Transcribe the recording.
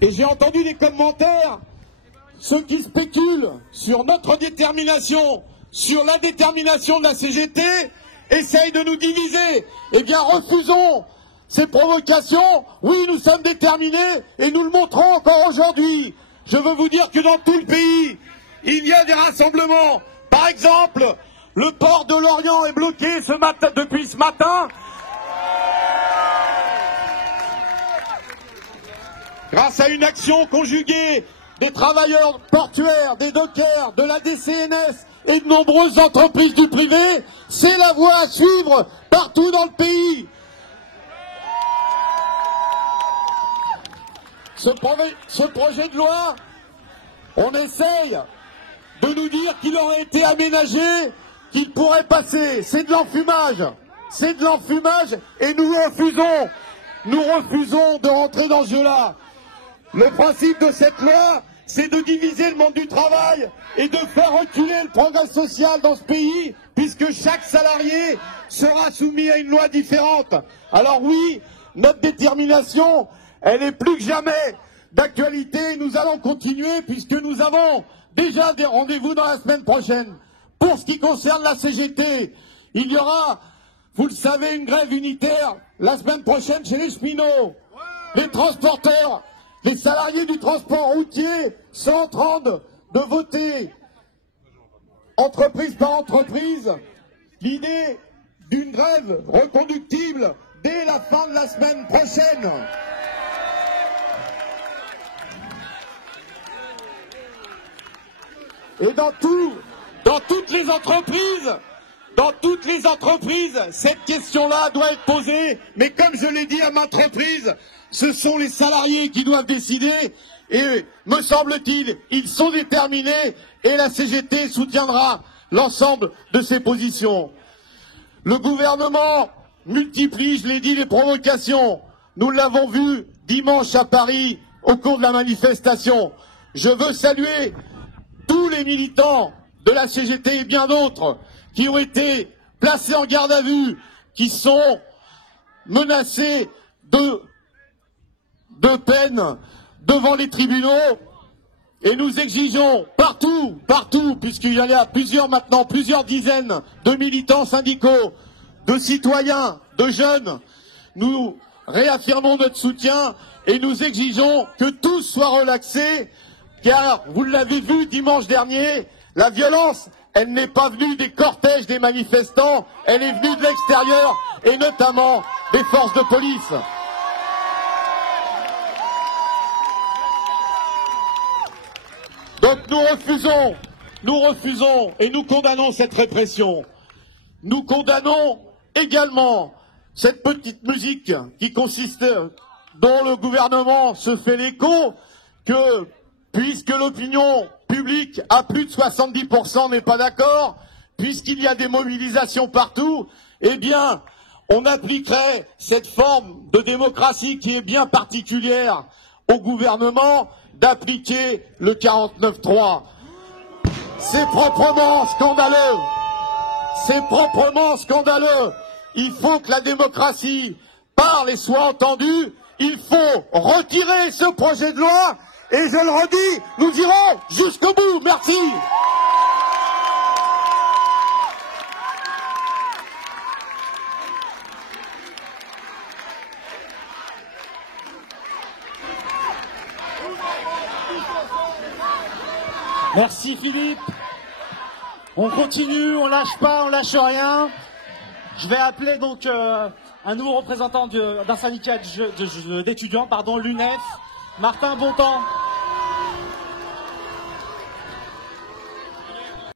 Et j'ai entendu des commentaires, ceux qui spéculent sur notre détermination, sur la détermination de la CGT, essayent de nous diviser. Eh bien, refusons ces provocations. Oui, nous sommes déterminés et nous le montrons encore aujourd'hui. Je veux vous dire que dans tout le pays, il y a des rassemblements. Par exemple, le port de Lorient est bloqué depuis ce matin. Grâce à une action conjuguée des travailleurs portuaires, des dockers, de la DCNS et de nombreuses entreprises du privé, c'est la voie à suivre partout dans le pays. Ce projet de loi, on essaye de nous dire qu'il aurait été aménagé, qu'il pourrait passer. C'est de l'enfumage. C'est de l'enfumage et nous refusons de rentrer dans ce jeu-là. Le principe de cette loi, c'est de diviser le monde du travail et de faire reculer le progrès social dans ce pays, puisque chaque salarié sera soumis à une loi différente. Alors oui, notre détermination, elle est plus que jamais d'actualité. Nous allons continuer, puisque nous avons déjà des rendez-vous dans la semaine prochaine. Pour ce qui concerne la CGT, il y aura, vous le savez, une grève unitaire la semaine prochaine chez les cheminots, les transporteurs. Les salariés du transport routier sont en train de voter, entreprise par entreprise, l'idée d'une grève reconductible dès la fin de la semaine prochaine. Et dans toutes les entreprises, cette question-là doit être posée, mais comme je l'ai dit à maintes reprises, ce sont les salariés qui doivent décider et, me semble-t-il, ils sont déterminés et la CGT soutiendra l'ensemble de ces positions. Le gouvernement multiplie, je l'ai dit, les provocations. Nous l'avons vu dimanche à Paris au cours de la manifestation. Je veux saluer tous les militants de la CGT et bien d'autres qui ont été placés en garde à vue, qui sont menacés de peine devant les tribunaux, et nous exigeons partout, puisqu'il y a plusieurs dizaines de militants syndicaux, de citoyens, de jeunes, nous réaffirmons notre soutien et nous exigeons que tous soient relaxés, car vous l'avez vu dimanche dernier, la violence, elle n'est pas venue des cortèges des manifestants, elle est venue de l'extérieur et notamment des forces de police. Donc nous refusons et nous condamnons cette répression. Nous condamnons également cette petite musique qui consiste, dont le gouvernement se fait l'écho, que puisque l'opinion publique à plus de 70% n'est pas d'accord, puisqu'il y a des mobilisations partout, eh bien, on appliquerait cette forme de démocratie qui est bien particulière au gouvernement, d'appliquer le 49.3. C'est proprement scandaleux. C'est proprement scandaleux. Il faut que la démocratie parle et soit entendue. Il faut retirer ce projet de loi. Et je le redis, nous irons jusqu'au bout. Merci. Merci Philippe. On continue, on lâche pas, on lâche rien. Je vais appeler donc un nouveau représentant d'un syndicat d'étudiants, l'UNEF, Martin Bontemps.